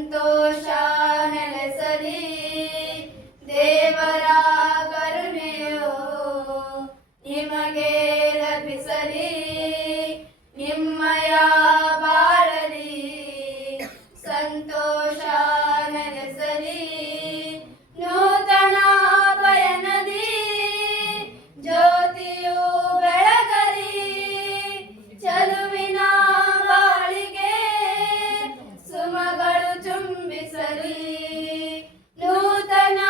ಸಂತೋಷ ನೆಲೆಸಲಿ, ದೇವರ ಕರುಣೆಯು ನಿಮಗೆ ಲಭಿಸಲಿ, ನಿಮ್ಮಯ ಬಾಳಲಿ ಸಂತೋಷ ನೆಲೆಸಲಿ. ನೂತನ ಪಯಣದಿ ಜ್ಯೋತಿಯು ಬೆಳಗಲಿ, ಚಲುವಿನ ಬಾಳಿಗೆ ಸುಮಗಳು ಚುಂಬಿಸಲಿ. ನೂತನ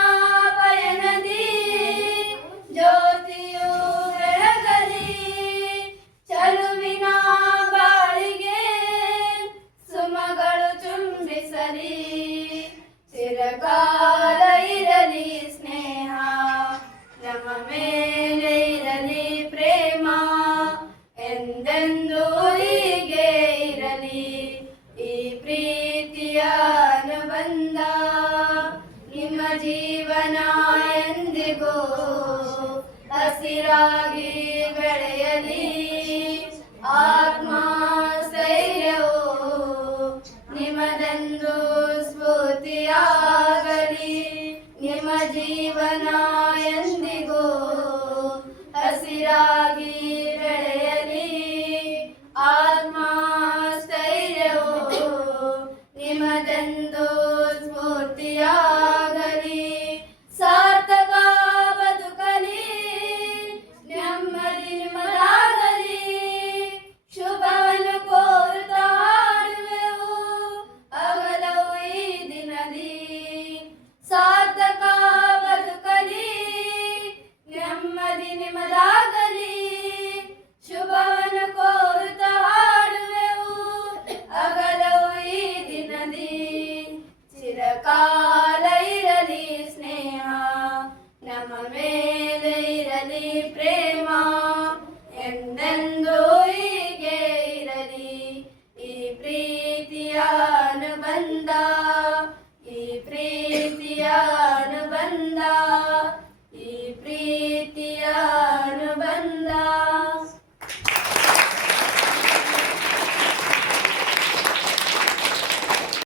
ಪಯಣದಿ ಜ್ಯೋತಿಯು ಬೆಳಗಲಿ, ಚಲುವಿನ ಬಾಳಿಗೆ ಸುಮಗಳು ಚುಂಬಿಸಲಿ. ಚಿರಕಾಲ ಇರಲಿ ಸ್ನೇಹ, ನಮ್ಮ ಮೇಲೆ ಇರಲಿ ಪ್ರೇಮ, ಎಂದೆಂದೂ ಹೀಗೆ ಇರಲಿ ಈ ಪ್ರೀತಿಯ ಅನುಬಂಧ. ನಿಮ್ಮ ಜೀವನ ಎಂದಿಗೂ ಹಸಿರಾಗಿ ಬೆಳೆಯಲಿ, ಆತ್ಮ ಸ್ಥೈರ್ಯವು ನಿಮ್ಮದೆಂದು ಸ್ಫೂರ್ತಿಯಾಗಲಿ. ನಿಮ್ಮ ಜೀವನ ಎಂದಿಗೂ ಹಸಿರಾಗಿ ಬೆಳೆಯಲಿ, ಆತ್ಮ ಸ್ಥೈರ್ಯವು ನಿಮ್ಮದೆಂದು ಸ್ಫೂರ್ತಿಯಾಗಲಿ. ಸಾರ್ಥಕ ಬದುಕಲಿ, ನೆಮ್ಮದಿ ನಿಮ್ಮದಾಗಲಿ, ಶುಭವನ್ನು ಕೋರುತ್ತಾ ಹಾಡುವೆವು ಹಗಲವು ಈ ದಿನದಿ. ಸಾರ್ಥಕ ಬದುಕಲಿ, ನೆಮ್ಮದಿ ನಿಮ್ಮದಾಗಲಿ, ಶುಭವನ್ನು ಕೋರುತ್ತಾ ಹಾಡುವೆವು ಹಗಲವು ಈ ದಿನದಿ. ಚಿರಕಾಲ ಇರಲಿ ಸ್ನೇಹ, ನಮ್ಮ ಮೇಲೆ ಇರಲಿ ಪ್ರೇಮ, ಎಂದೆಂದೂ ಹೀಗೆ ಇರಲಿ ಈ ಪ್ರೀತಿಯ ಅನುಬಂಧ, ಈ ಪ್ರೀತಿಯ ಅನುಬಂಧ.